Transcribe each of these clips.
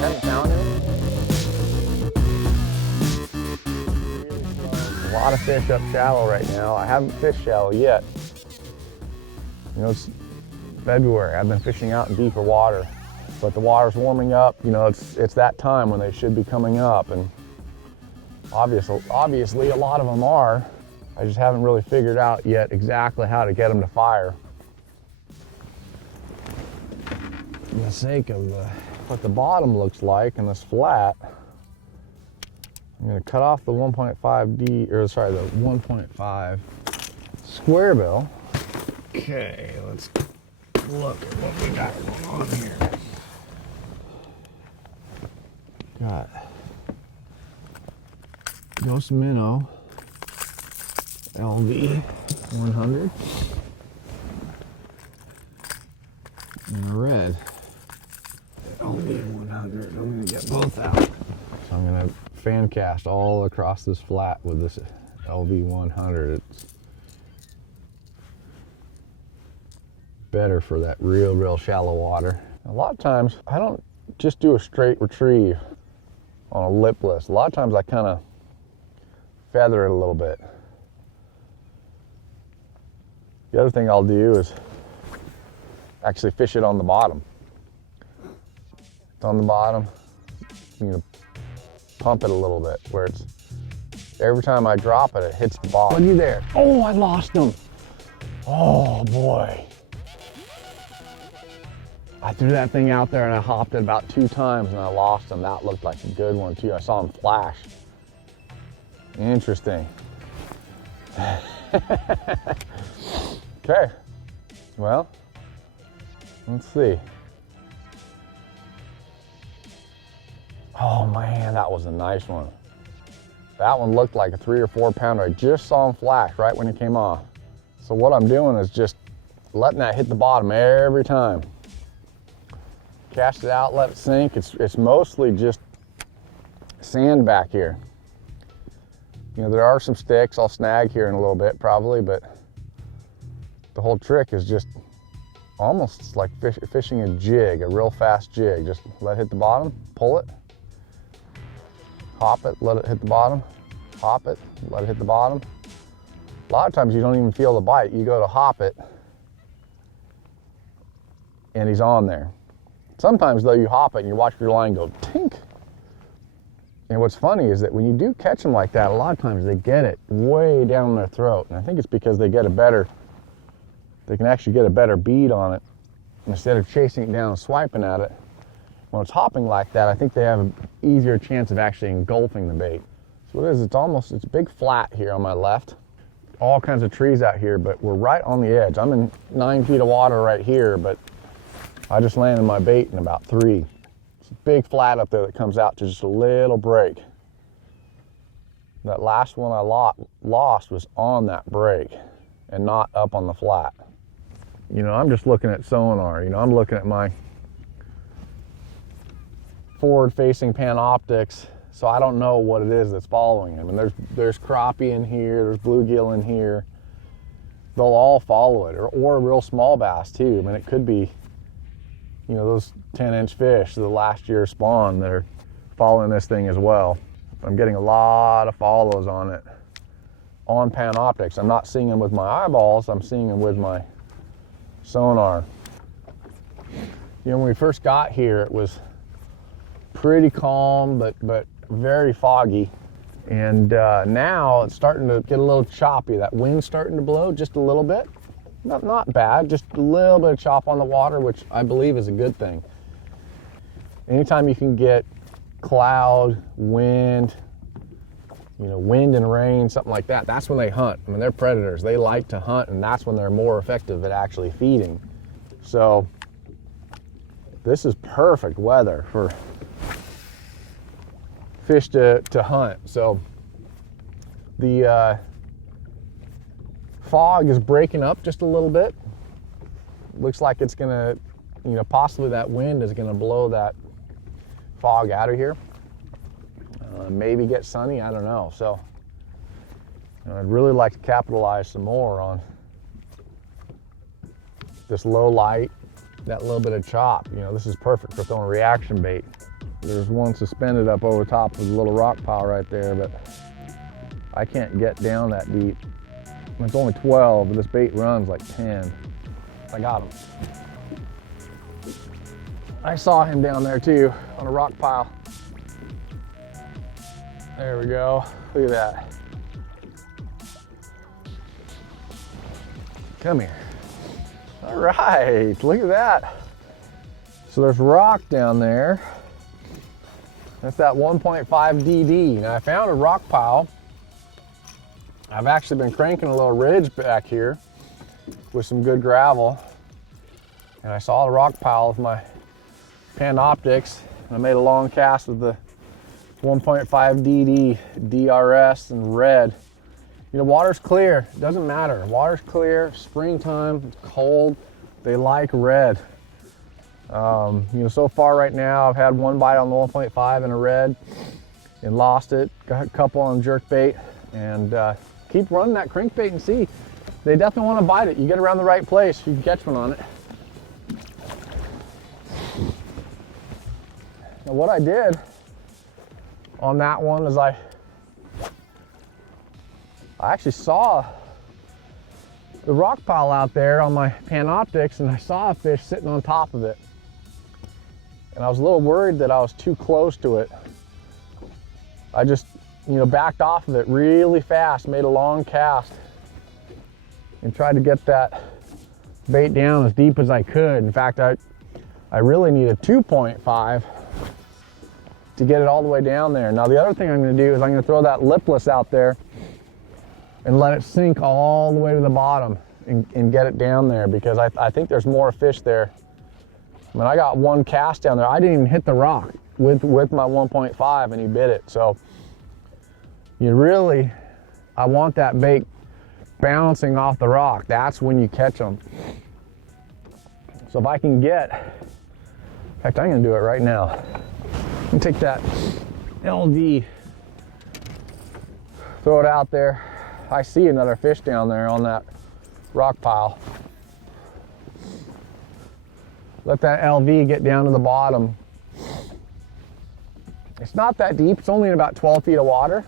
Haven't found any. A lot of fish up shallow right now. I haven't fished shallow yet. You know, it's February. I've been fishing out in deeper water, but the water's warming up. You know, it's that time when they should be coming up, and obviously a lot of them are. I just haven't really figured out yet exactly how to get them to fire. For the sake of what the bottom looks like in this flat, I'm going to cut off the 1.5D, or sorry, the 1.5 square bill. Okay, let's look at what we got going on here. Got Ghost Minnow LV 100 and a red LV 100. I'm going to get both out. So I'm going to fan cast all across this flat with this LV 100. It's better for that real shallow water. A lot of times I don't just do a straight retrieve on a lipless. A lot of times I kind of feather it a little bit. The other thing I'll do is actually fish it on the bottom. It's on the bottom, you know, pump it a little bit where it's, every time I drop it, it hits the bottom. Looky there. Oh, I lost him. Oh boy. I threw that thing out there and I hopped it about 2 times and I lost him. That looked like a good one too. I saw him flash. Interesting. Okay, well, let's see. Oh man, that was a nice one. That one looked like a 3 or 4 pounder. I just saw him flash right when he came off. So what I'm doing is just letting that hit the bottom every time. Cast it out, let it sink. It's mostly just sand back here. You know, there are some sticks I'll snag here in a little bit probably, but the whole trick is just almost like fishing a jig, a real fast jig. Just let it hit the bottom, pull it, hop it, let it hit the bottom, hop it, let it hit the bottom. A lot of times you don't even feel the bite. You go to hop it and he's on there. Sometimes though you hop it and you watch your line go tink. And what's funny is that when you do catch them like that, a lot of times they get it way down their throat. And I think it's because they can actually get a better bead on it instead of chasing it down and swiping at it. When it's hopping like that, I think they have an easier chance of actually engulfing the bait. So what it is, it's a big flat here on my left. All kinds of trees out here, but we're right on the edge. I'm in 9 feet of water right here, but I just landed my bait in about 3. It's a big flat up there that comes out to just a little break. That last one I lost was on that break and not up on the flat. You know, I'm just looking at sonar. You know, I'm looking at my forward-facing Panoptics, so I don't know what it is that's following him. And there's crappie in here, there's bluegill in here. They'll all follow it, or real small bass too. I mean, it could be, you know, those 10-inch fish, the last year spawn, that are following this thing as well. I'm getting a lot of follows on it on Panoptics. I'm not seeing them with my eyeballs, I'm seeing them with my sonar. You know, when we first got here, it was pretty calm, but very foggy. And now it's starting to get a little choppy. That wind's starting to blow just a little bit. Not bad, just a little bit of chop on the water, which I believe is a good thing. Anytime you can get cloud, wind, you know, wind and rain, something like that, that's when they hunt. I mean, they're predators. They like to hunt, and that's when they're more effective at actually feeding. So this is perfect weather for fish to hunt. So the fog is breaking up just a little bit. Looks like it's gonna, you know, possibly that wind is gonna blow that fog out of here. Maybe get sunny, I don't know. So you know, I'd really like to capitalize some more on this low light, that little bit of chop. You know, this is perfect for throwing reaction bait. There's one suspended up over top of the little rock pile right there, but I can't get down that deep. It's only 12, but this bait runs like 10. I got him. I saw him down there too on a rock pile. There we go. Look at that. Come here. All right, look at that. So there's rock down there. That's that 1.5 DD. Now I found a rock pile. I've actually been cranking a little ridge back here with some good gravel. And I saw the rock pile with my Panoptics. And I made a long cast with the 1.5 DD, DRS, and red. You know, water's clear, it doesn't matter. Water's clear, springtime, it's cold, they like red. You know, so far right now, I've had one bite on the 1.5 and a red and lost it. Got a couple on jerkbait, and keep running that crankbait and see. They definitely want to bite it. You get around the right place, you can catch one on it. Now what I did on that one is I actually saw the rock pile out there on my Panoptics, and I saw a fish sitting on top of it. And I was a little worried that I was too close to it. I just, you know, backed off of it really fast, made a long cast, and tried to get that bait down as deep as I could. In fact, I really need a 2.5 to get it all the way down there. Now the other thing I'm gonna do is I'm gonna throw that lipless out there and let it sink all the way to the bottom and get it down there, because I think there's more fish there. I mean, I got one cast down there. I didn't even hit the rock with my 1.5 and he bit it. So you really, I want that bait bouncing off the rock. That's when you catch them. So if I can get, in fact, I'm gonna do it right now. I'm gonna take that LD, throw it out there. I see another fish down there on that rock pile. Let that LV get down to the bottom. It's not that deep, it's only in about 12 feet of water.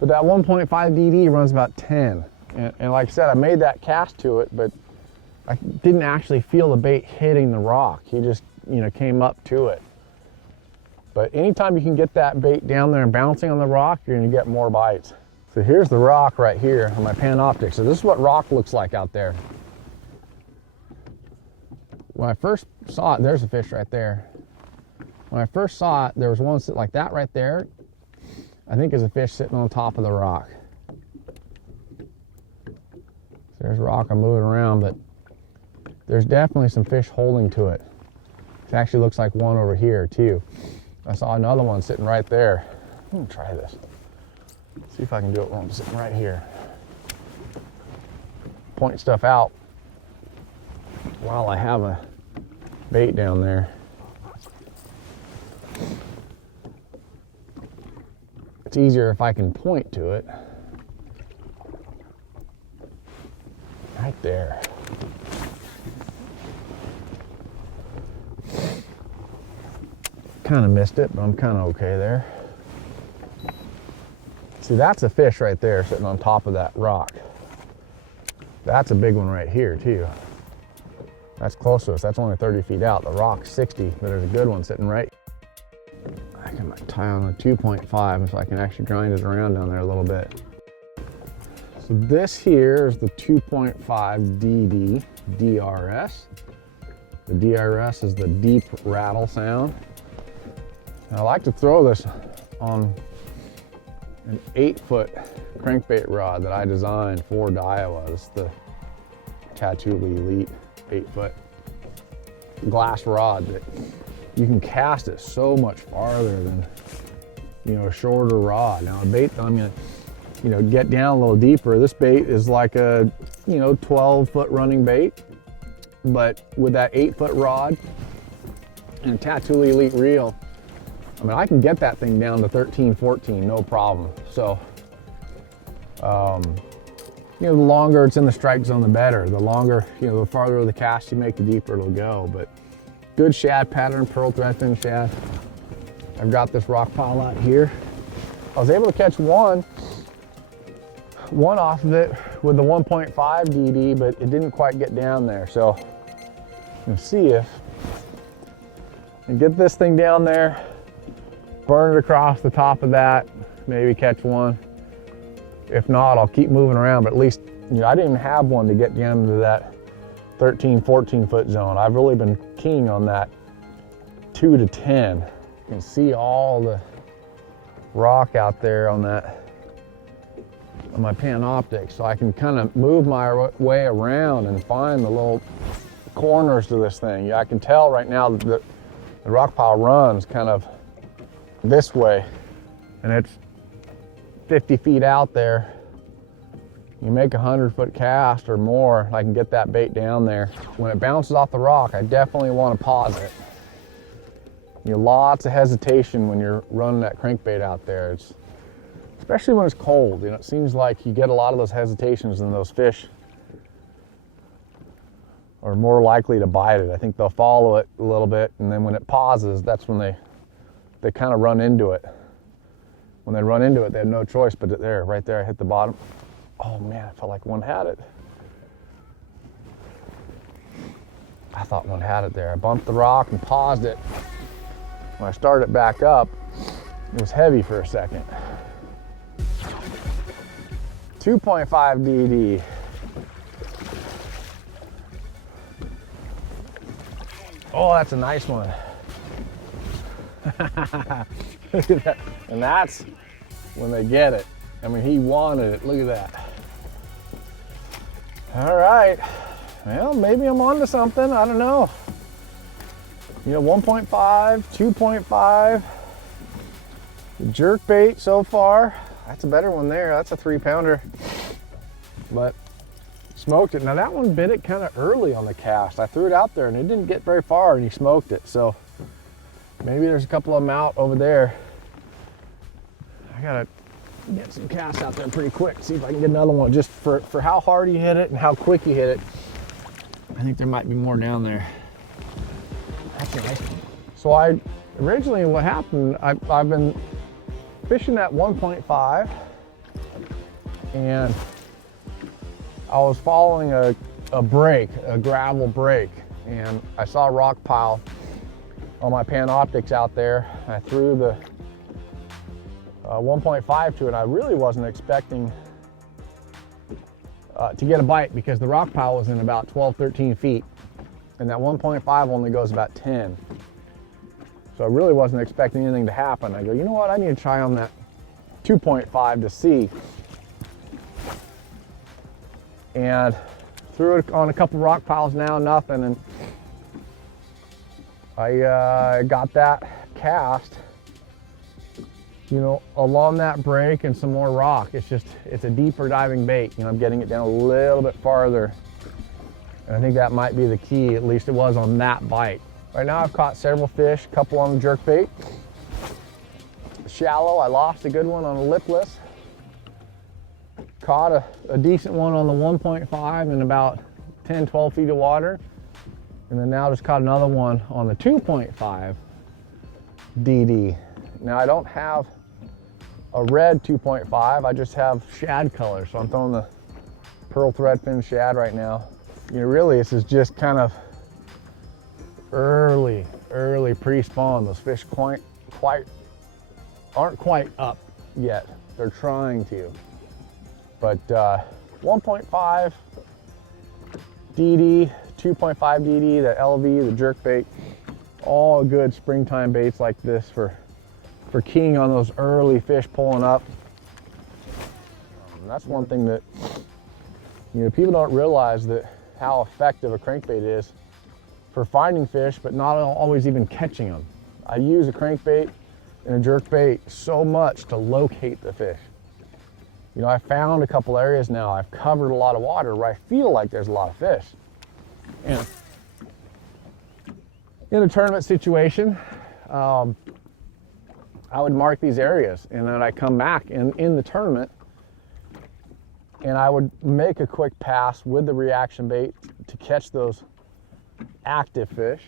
But that 1.5 DD runs about 10. And like I said, I made that cast to it, but I didn't actually feel the bait hitting the rock. He just, you know, came up to it. But anytime you can get that bait down there and bouncing on the rock, you're gonna get more bites. So here's the rock right here on my Panoptic. So this is what rock looks like out there. When I first saw it, there's a fish right there. When I first saw it, there was one sitting like that right there. I think there's a fish sitting on top of the rock. There's rock, I'm moving around, but there's definitely some fish holding to it. It actually looks like one over here too. I saw another one sitting right there. I'm gonna try this. See if I can do it while I'm sitting right here. Point stuff out while I have a bait down there. It's easier if I can point to it. Right there. Kind of missed it, but I'm kind of okay there. See, that's a fish right there sitting on top of that rock. That's a big one right here too. That's close to us. That's only 30 feet out. The rock's 60, but there's a good one sitting right. I can tie on a 2.5 so I can actually grind it around down there a little bit. So this here is the 2.5 DD DRS. The DRS is the deep rattle sound. And I like to throw this on an 8-foot crankbait rod that I designed for Daiwa. It's the Tattoo Elite 8-foot glass rod that you can cast it so much farther than, you know, a shorter rod. Now a bait, I'm gonna, you know, get down a little deeper. This bait is like a, you know, 12-foot running bait, but with that 8-foot rod and a Tattoo Elite reel, I mean, I can get that thing down to 13, 14, no problem. So, you know, the longer it's in the strike zone, the better. The longer, you know, the farther the cast you make, the deeper it'll go. But good shad pattern, pearl threadfin shad. I've got this rock pile out here. I was able to catch one off of it with the 1.5 DD, but it didn't quite get down there. So I'm gonna see if I can get this thing down there, burn it across the top of that, maybe catch one. If not, I'll keep moving around, but at least, you know, I didn't even have one to get down into that 13, 14 foot zone. I've really been keying on that 2 to 10. You can see all the rock out there on that, on my Panoptic, so I can kind of move my way around and find the little corners to this thing. Yeah, I can tell right now that the rock pile runs kind of this way, and it's 50 feet out there. You make a 100-foot cast or more, I can get that bait down there. When it bounces off the rock, I definitely want to pause it. You know, lots of hesitation when you're running that crankbait out there. It's, especially when it's cold, you know, it seems like you get a lot of those hesitations and those fish are more likely to bite it. I think they'll follow it a little bit, and then when it pauses, that's when they kind of run into it. When they run into it, they have no choice but there, right there, I hit the bottom. Oh man, I felt like one had it. I thought one had it there. I bumped the rock and paused it. When I started it back up, it was heavy for a second. 2.5 DD. Oh, that's a nice one. Look at that. And that's when they get it. I mean, he wanted it. Look at that. All right. Well, maybe I'm onto something. I don't know. You know, 1.5, 2.5. Jerk bait so far. That's a better one there. That's a 3-pounder. But smoked it. Now that one bit it kind of early on the cast. I threw it out there and it didn't get very far and he smoked it. So maybe there's a couple of them out over there. I gotta get some casts out there pretty quick, see if I can get another one. Just for how hard you hit it and how quick you hit it, I think there might be more down there. That's nice. So originally what happened, I've been fishing at 1.5 and I was following a break, a gravel break, and I saw a rock pile on my Panoptics out there. I threw the 1.5 to it. I really wasn't expecting to get a bite because the rock pile was in about 12, 13 feet and that 1.5 only goes about 10. So I really wasn't expecting anything to happen. I go, you know what, I need to try on that 2.5 to see. And threw it on a couple rock piles now, nothing, and I got that cast, you know, along that break and some more rock. It's a deeper diving bait. You know, I'm getting it down a little bit farther, and I think that might be the key. At least it was on that bite. Right now I've caught several fish, a couple on the jerk bait. Shallow, I lost a good one on a lipless. Caught a decent one on the 1.5 in about 10, 12 feet of water. And then now just caught another one on the 2.5 DD. Now I don't have a red 2.5, I just have shad color. So I'm throwing the pearl threadfin shad right now. You know, really this is just kind of early pre-spawn. Those fish aren't quite up yet. They're trying to. But 1.5 DD, 2.5 DD, the LV, the jerk bait, all good springtime baits like this for keying on those early fish pulling up. And that's one thing that, you know, people don't realize, that how effective a crankbait is for finding fish, but not always even catching them. I use a crankbait and a jerk bait so much to locate the fish. You know, I found a couple areas now. I've covered a lot of water where I feel like there's a lot of fish. And in a tournament situation, I would mark these areas, and then I come back in the tournament and I would make a quick pass with the reaction bait to catch those active fish.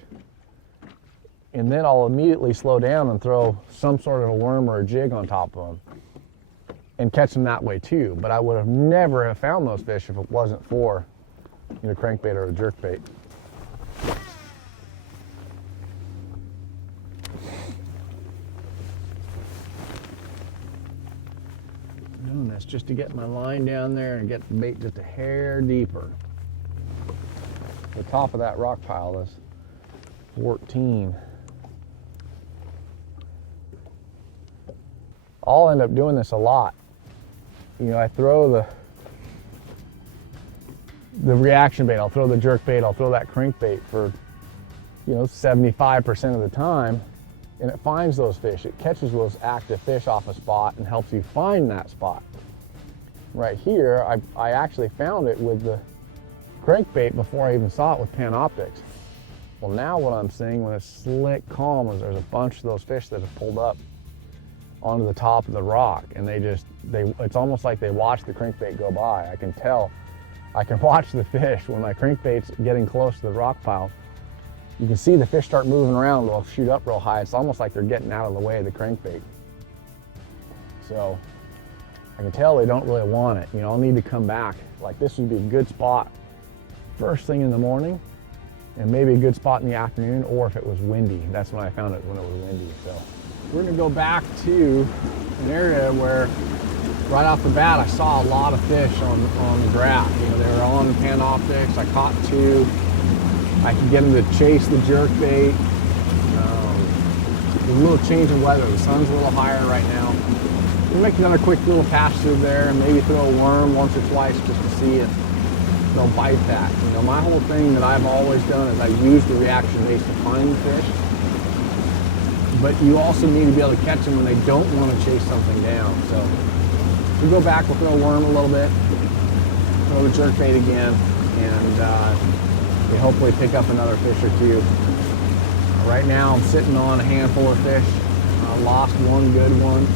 and then I'll immediately slow down and throw some sort of a worm or a jig on top of them and catch them that way too. But I would have never have found those fish if it wasn't for, you know, crankbait or a jerkbait. Doing this just to get my line down there and get the bait just a hair deeper. The top of that rock pile is 14. I'll end up doing this a lot. You know, I throw the reaction bait, I'll throw the jerk bait, I'll throw that crankbait for, you know, 75% of the time, and it finds those fish. It catches those active fish off a spot and helps you find that spot. Right here, I actually found it with the crankbait before I even saw it with Panoptics. Well, now what I'm seeing when it's slick calm is there's a bunch of those fish that have pulled up onto the top of the rock, and it's almost like they watch the crankbait go by. I can tell. I can watch the fish when my crankbait's getting close to the rock pile. You can see the fish start moving around. They'll shoot up real high. It's almost like they're getting out of the way of the crankbait. So I can tell they don't really want it. You know, I'll need to come back. Like, this would be a good spot first thing in the morning, and maybe a good spot in the afternoon, or if it was windy. That's when I found it, when it was windy. So we're gonna go back to an area where right off the bat I saw a lot of fish on the graph. You know, they were on Panoptics. I caught 2. I could get them to chase the jerkbait. There's a little change in weather. The sun's a little higher right now. We'll make another quick little pass through there and maybe throw a worm once or twice just to see if they'll bite that. You know, my whole thing that I've always done is I use the reaction baits to find the fish. But you also need to be able to catch them when they don't want to chase something down. So we'll go back, we'll throw a worm a little bit, throw the jerkbait again, and we hopefully pick up another fish or 2. Right now I'm sitting on a handful of fish. Lost one good one,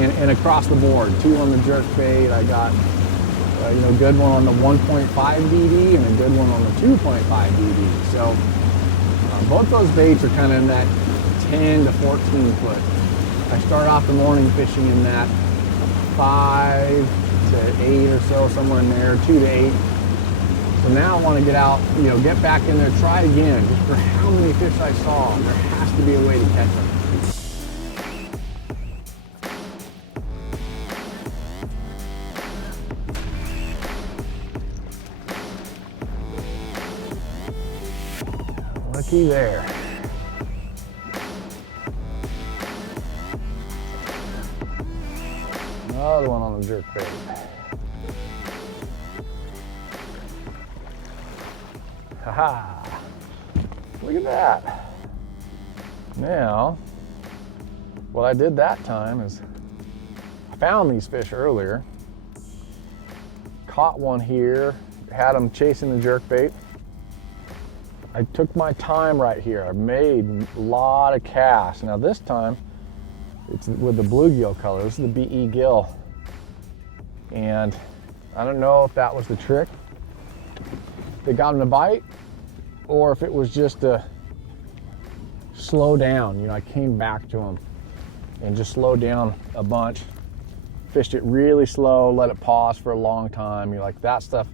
and across the board, 2 on the jerkbait. I got a good one on the 1.5 DD and a good one on the 2.5 DD. So both those baits are kind of in that 10 to 14 foot. I start off the morning fishing in that 5 to 8 or so, somewhere in there, 2 to 8. So now I want to get out, you know, get back in there, try it again. Just for how many fish I saw, there has to be a way to catch them. Looky there. Another one on the jerkbait. Haha! Look at that. Now, what I did that time is I found these fish earlier, caught one here, had them chasing the jerkbait. I took my time right here. I made a lot of casts. Now this time, it's with the bluegill color. This is the BE gill. And I don't know if that was the trick that got him to bite, or if it was just to slow down. You know, I came back to him and just slowed down a bunch. Fished it really slow, let it pause for a long time. You're like, that stuff,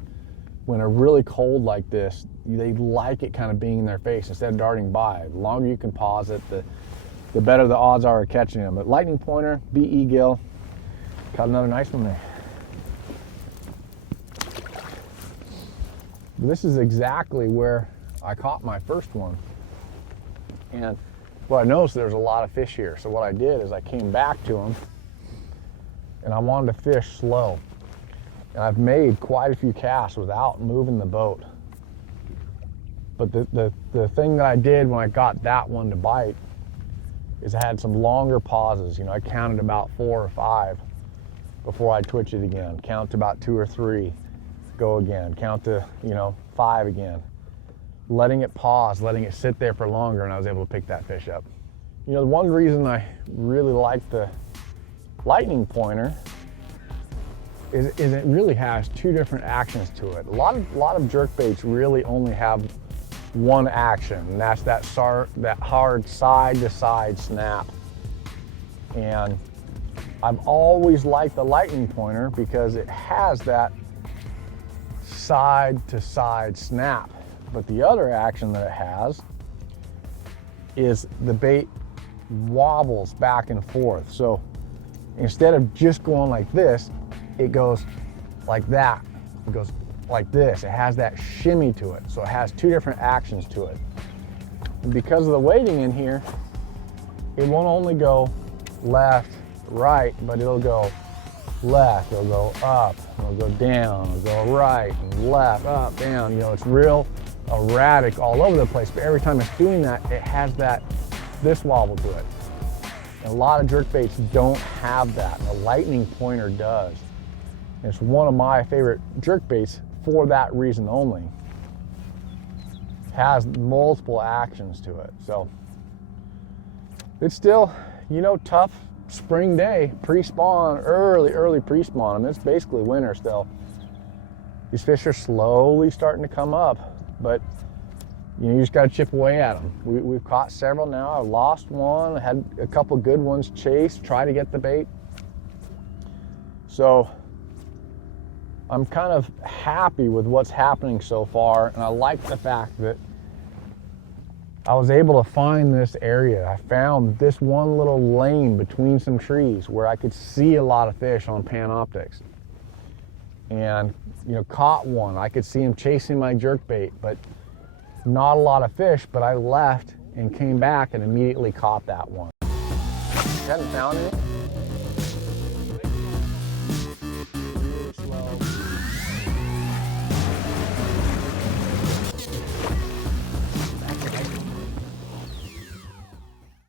when they're really cold like this, they like it kind of being in their face instead of darting by. The longer you can pause it, the better the odds are of catching them. But lightning pointer, BE gill, caught another nice one there. This is exactly where I caught my first one. And what I noticed, there's a lot of fish here. So what I did is I came back to them and I wanted to fish slow. And I've made quite a few casts without moving the boat. But the thing that I did when I got that one to bite is I had some longer pauses. You know, I counted about 4 or 5 before I twitch it again. Count to about 2 or 3, go again. Count to, 5 again. Letting it pause, letting it sit there for longer, and I was able to pick that fish up. You know, the one reason I really like the lightning pointer is it really has 2 different actions to it. A lot of jerkbaits really only have one action, and that's that hard side-to-side snap. And I've always liked the lightning pointer because it has that side-to-side snap. But the other action that it has is the bait wobbles back and forth. So instead of just going like this, it goes like that. It goes like this. It has that shimmy to it. So it has two different actions to it. And because of the weighting in here, it won't only go left, right, but it'll go left, it'll go up, it'll go down, it'll go right and left, up, down. You know, it's real erratic all over the place, but every time it's doing that, it has this wobble to it. And a lot of jerk baits don't have that. The lightning pointer does. And it's one of my favorite jerk baits for that reason only. It has multiple actions to it. So it's still, you know, tough spring day, pre-spawn, early pre-spawn. I mean, it's basically winter still. These fish are slowly starting to come up, but you know, you just got to chip away at them. We've caught several now. I lost one. I had a couple good ones chase, try to get the bait. So I'm kind of happy with what's happening so far, and I like the fact that I was able to find this area. I found this one little lane between some trees where I could see a lot of fish on Panoptics. And, you know, caught one. I could see him chasing my jerkbait, but not a lot of fish, but I left and came back and immediately caught that one. You hadn't found any?